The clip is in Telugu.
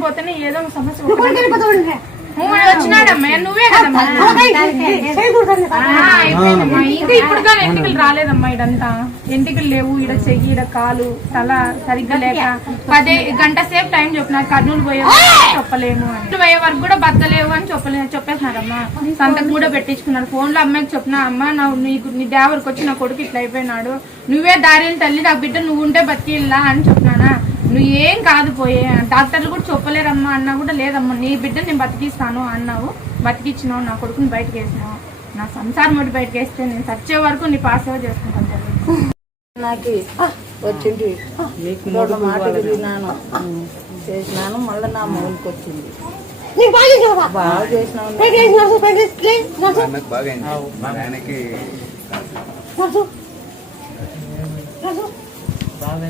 పోతేనే ఏదో సమస్య వచ్చినాడమ్మా నువ్వే కదమ్మా ఇంకా ఇప్పుడు కానీ ఎంటికలు రాలేదమ్మా ఇడంతా ఎంటికలు లేవు ఇడ చెయ్యి ఇడ కాలు తల సరిగ్గా లేక 10 గంట సేపు టైం చెప్పినారు కర్నూలు పోయే చెప్పలేము అని పోయే వరకు కూడా బతకలేవు అని చెప్పేసినారమ్మా సంతకు కూడా పెట్టించుకున్నారు ఫోన్ లో అమ్మాయికి చెప్పిన అమ్మ నీ దేవరికి వచ్చి నా కొడుకు ఇట్లా అయిపోయినాడు నువ్వే దారిని తల్లి నా బిడ్డ నువ్వు ఉంటే బతికిల్లా అని చెప్పినానా నువ్వు ఏం కాదు పోయే డాక్టర్లు కూడా చెప్పలేరమ్మా అన్నా కూడా లేదమ్మా నీ బిడ్డ నేను బతికిస్తాను అన్నావు బతికిచ్చినావు నా కొడుకుని బయటకు వేసినావు నా సంసారం ఒకటి బయటకు వేస్తే నేను చచ్చే వరకు నీ పాసేవ చేసుకుంటాను నాకు వచ్చింది మాటలు విన్నాను చేసినాను మళ్ళీ నా మౌలికి వచ్చింది బాగా చేసినావు బాగా